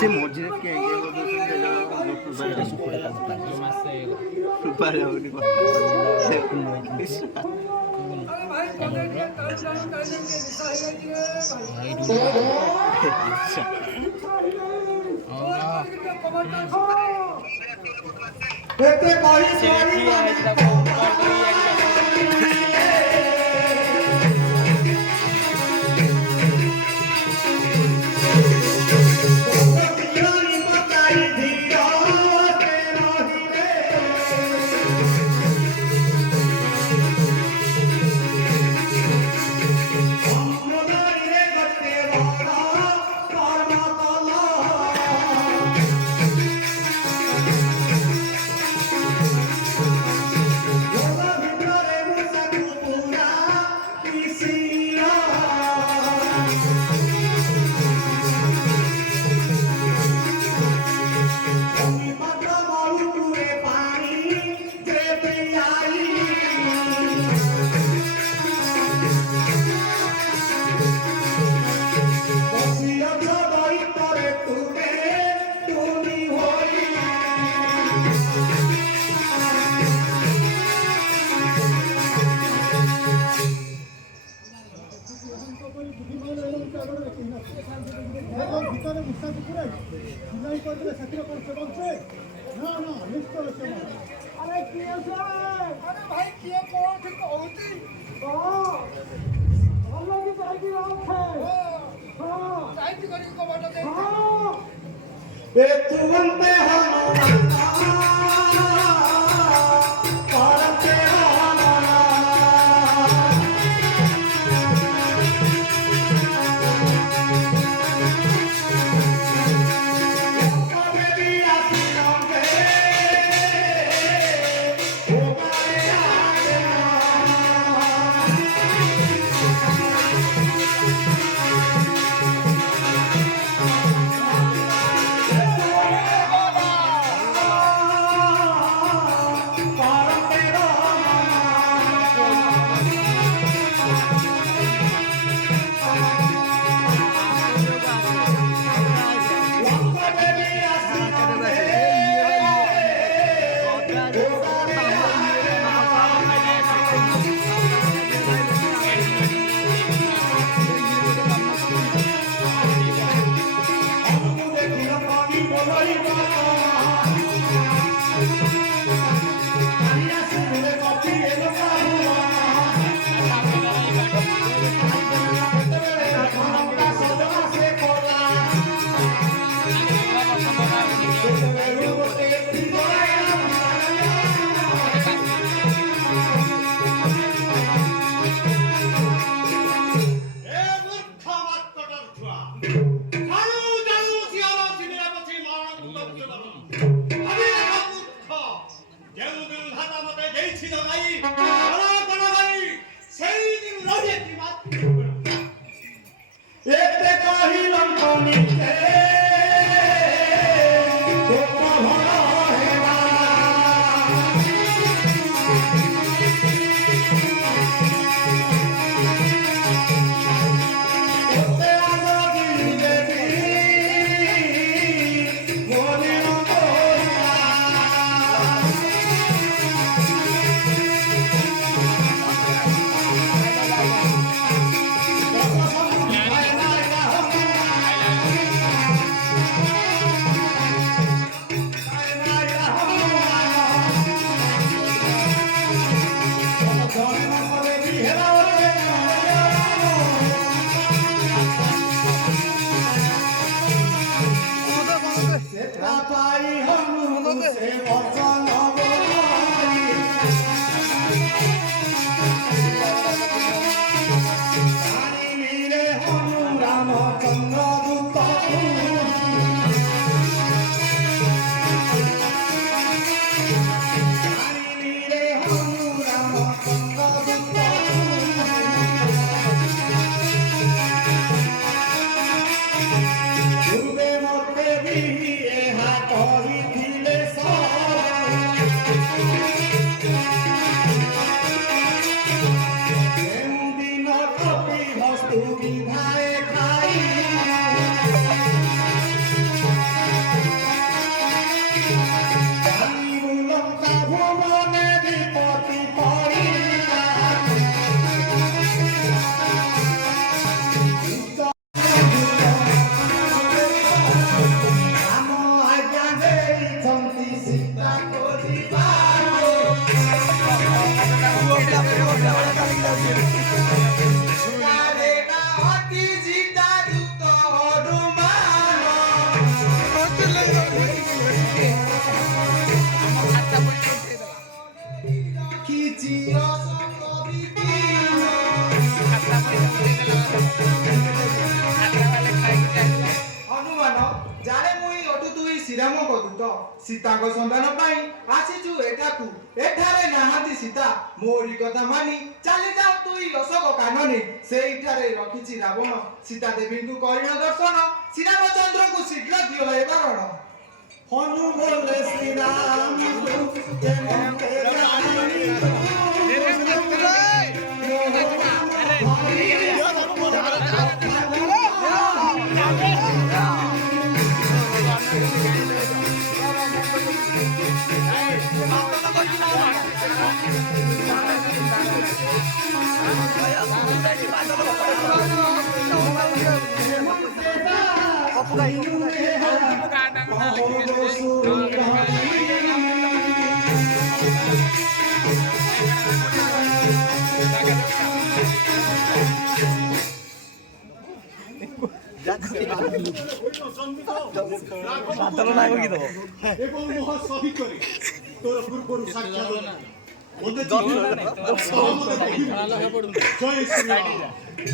ସେ ମଝିରେ କିଏ सीताको सन्धान पाई आसीछु एठाकु एठारे नाहाती सीता मोरी कथा मानी चली जाऊ तुई अशोक कानने सेइठारे रखिछि रावण सीता देवीଙ୍କୁ करिण दर्शन श्रीरामचंद्रଙ୍କୁ शीघ्र दियो ए बारण हनु बोले श्री राम के मंते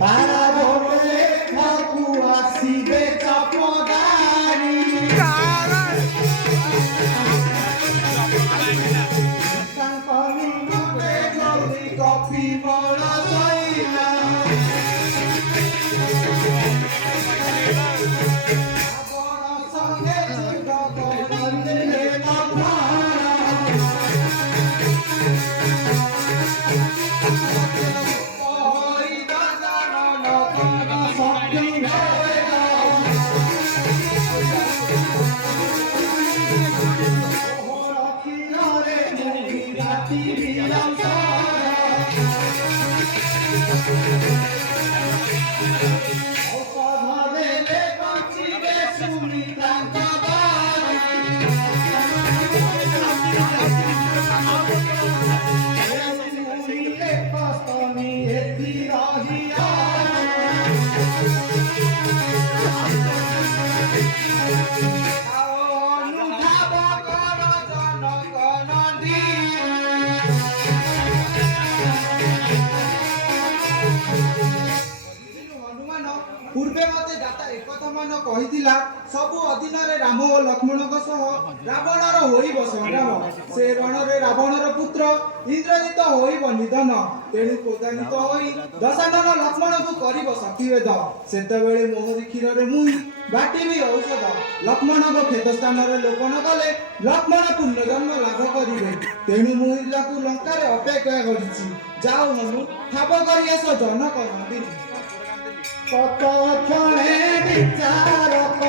तारा बोले ठाकु आसीबे चपदारी संकली मते जल्दी कॉफी बड़ा सैला बड़ा संगे जुग करले लखा पूर्वे मते दाता एकथा मन कहितिला सब अधीन रे राम ओ लक्ष्मण को सह रावणर होई संग्राम से रण रे रावणर पुत्र इंद्रजित होई बंदिधन तेणु कोदानित होई दशानन लक्ष्मण को करिब शक्तिवेद सेतेबेले मोहरी क्षीर रे मुई बाटिबी औषध लक्ष्मण को खेत स्थान रे लोपन कले लक्ष्मण पुण्य जन्म लाभ करिवे तेणु मुई लाकु लंका रे अपेक्षा करिछि जाऊ हनु ठाब करि आस जनक नंदिनी कत क्षणे विचारक